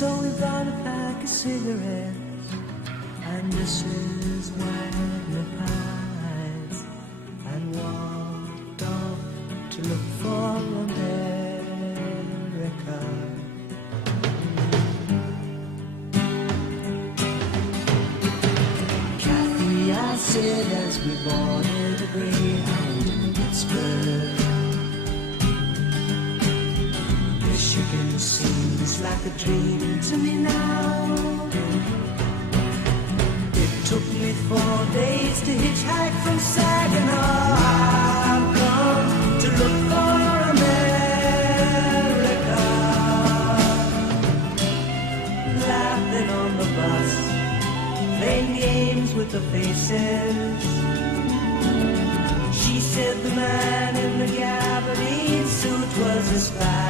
So we bought a pack of cigarettes and dishes, wine and pies, and walked off to look for America. Kathy, I said as we boarded a Greyhound in Pittsburgh, Michigan seems like a dream to me now. It took me 4 days to hitchhike from Saginaw. I've come to look for America. Laughing on the bus, playing games with the faces. She said the man in the gabardine suit was a spy.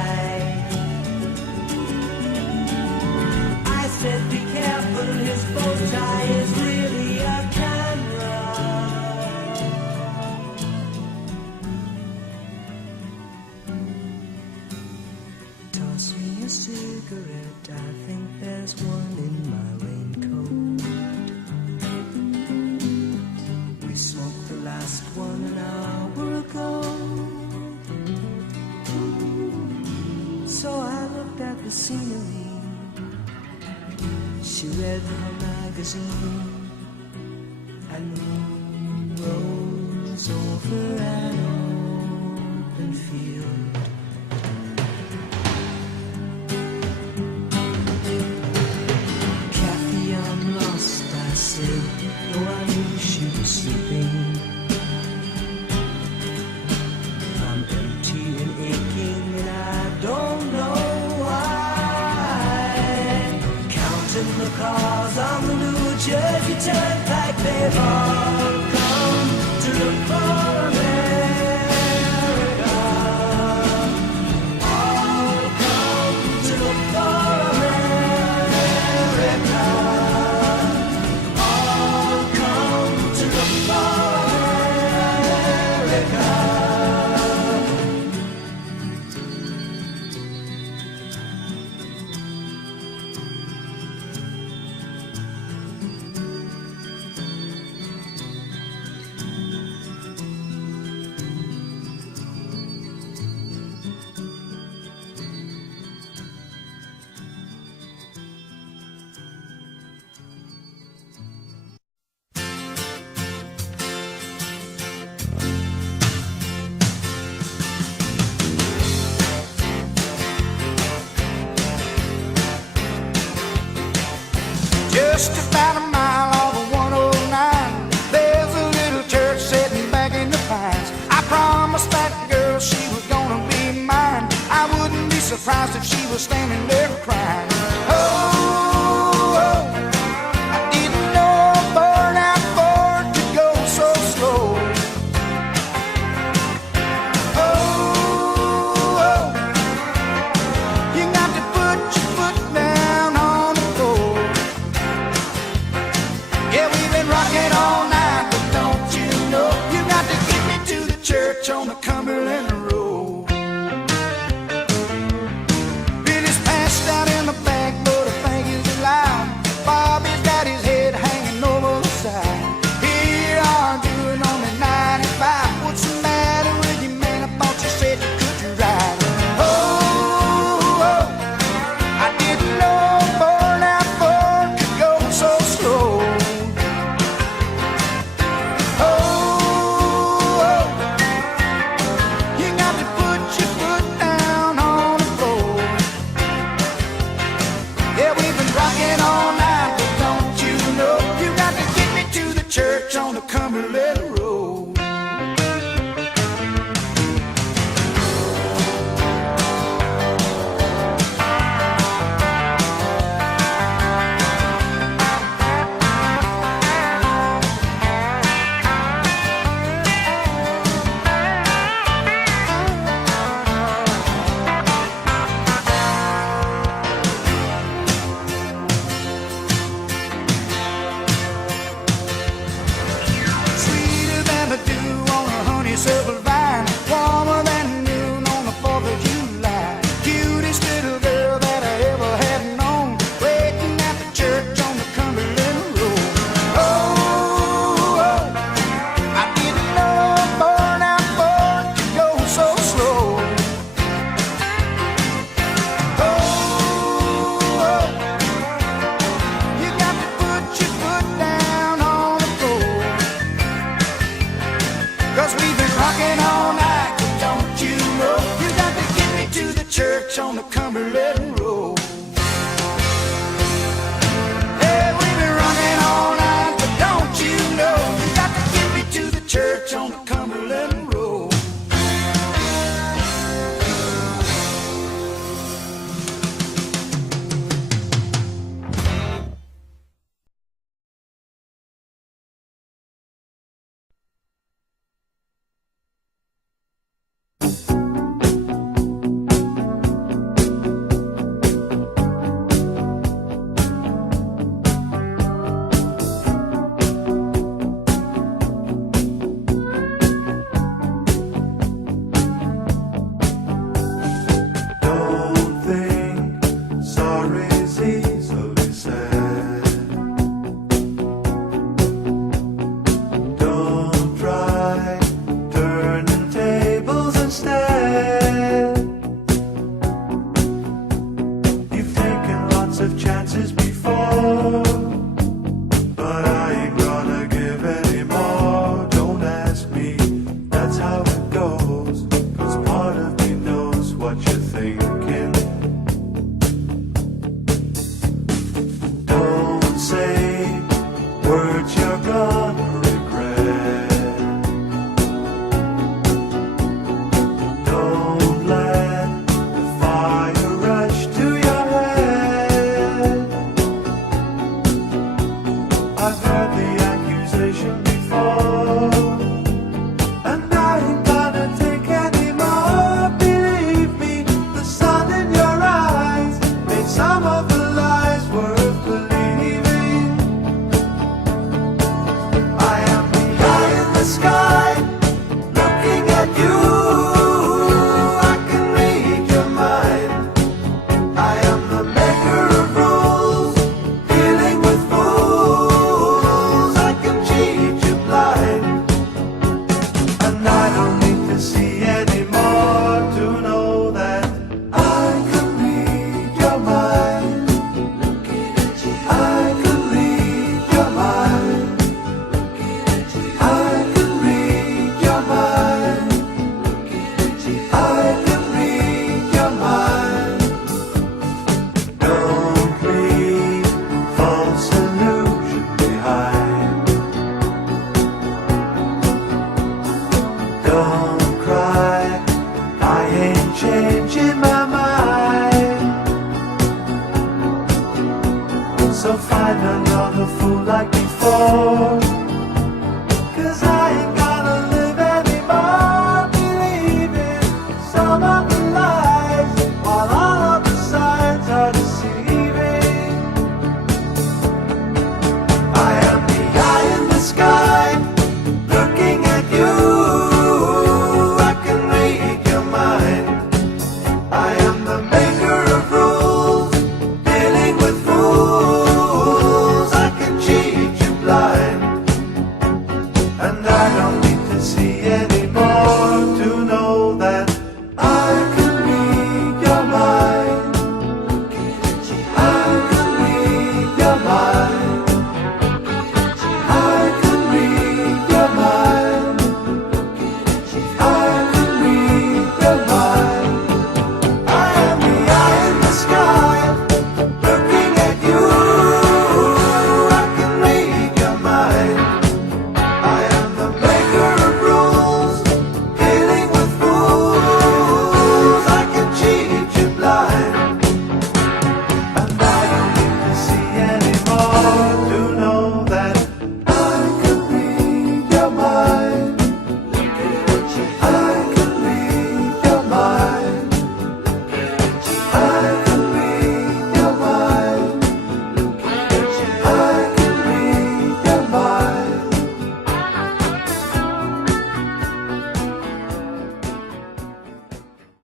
I said be careful, his bow tie is really a camera. Toss me a cigarette, I think there's one in my raincoat. We smoked the last one an hour ago. So I looked at the scenery. She read her magazine, and the moon rose over an open field. Kathy, I'm lost, I said, though I knew she was sleeping. I'm empty and aching, and I don't know the cars on the New Jersey Turnpike, they've all come to look for America. All come to look for America. All come to look for America. Just about a mile off of 109, there's a little church sitting back in the pines. I promised that girl she was gonna be mine. I wouldn't be surprised if she was standing there crying. Oh, oh, I didn't know a burnout Ford could go so slow. Oh, oh, you got to put your foot down on the floor. Yeah, we've been rocking all night, but don't you know, you got to get me to the church on the Cumberland Road. Billy's passed out in the back, but I think he's alive. Bobby's got his head hanging over the side. Here arguing on the 95. What's the matter with you, man? I thought you said you could ride. Oh, oh, I didn't know a burnout Ford could go so slow. rocking all night. Don't you know you got to get me to the church on the Cumberland Road. Yeah, we've been rocking all night, but don't you know you got to get me to the church on the Cumberland Road. Don't think sorry's easily said. Don't try turning tables instead. You've taken lots of chances before, but I ain't gonna give any more. Don't ask me, that's how it goes. 'Cause part of me knows what you're thinking. Don't say words you're gonna regret. Don't let the fire rush to your head. I've heard the accusation before, and I ain't gonna take any more. Believe me, the sun in your eyes made some of the lies worth believing. I am the eye in the sky, looking at you. I can read your mind. I am the maker of rules, dealing with fools. I can cheat you blind, and I don't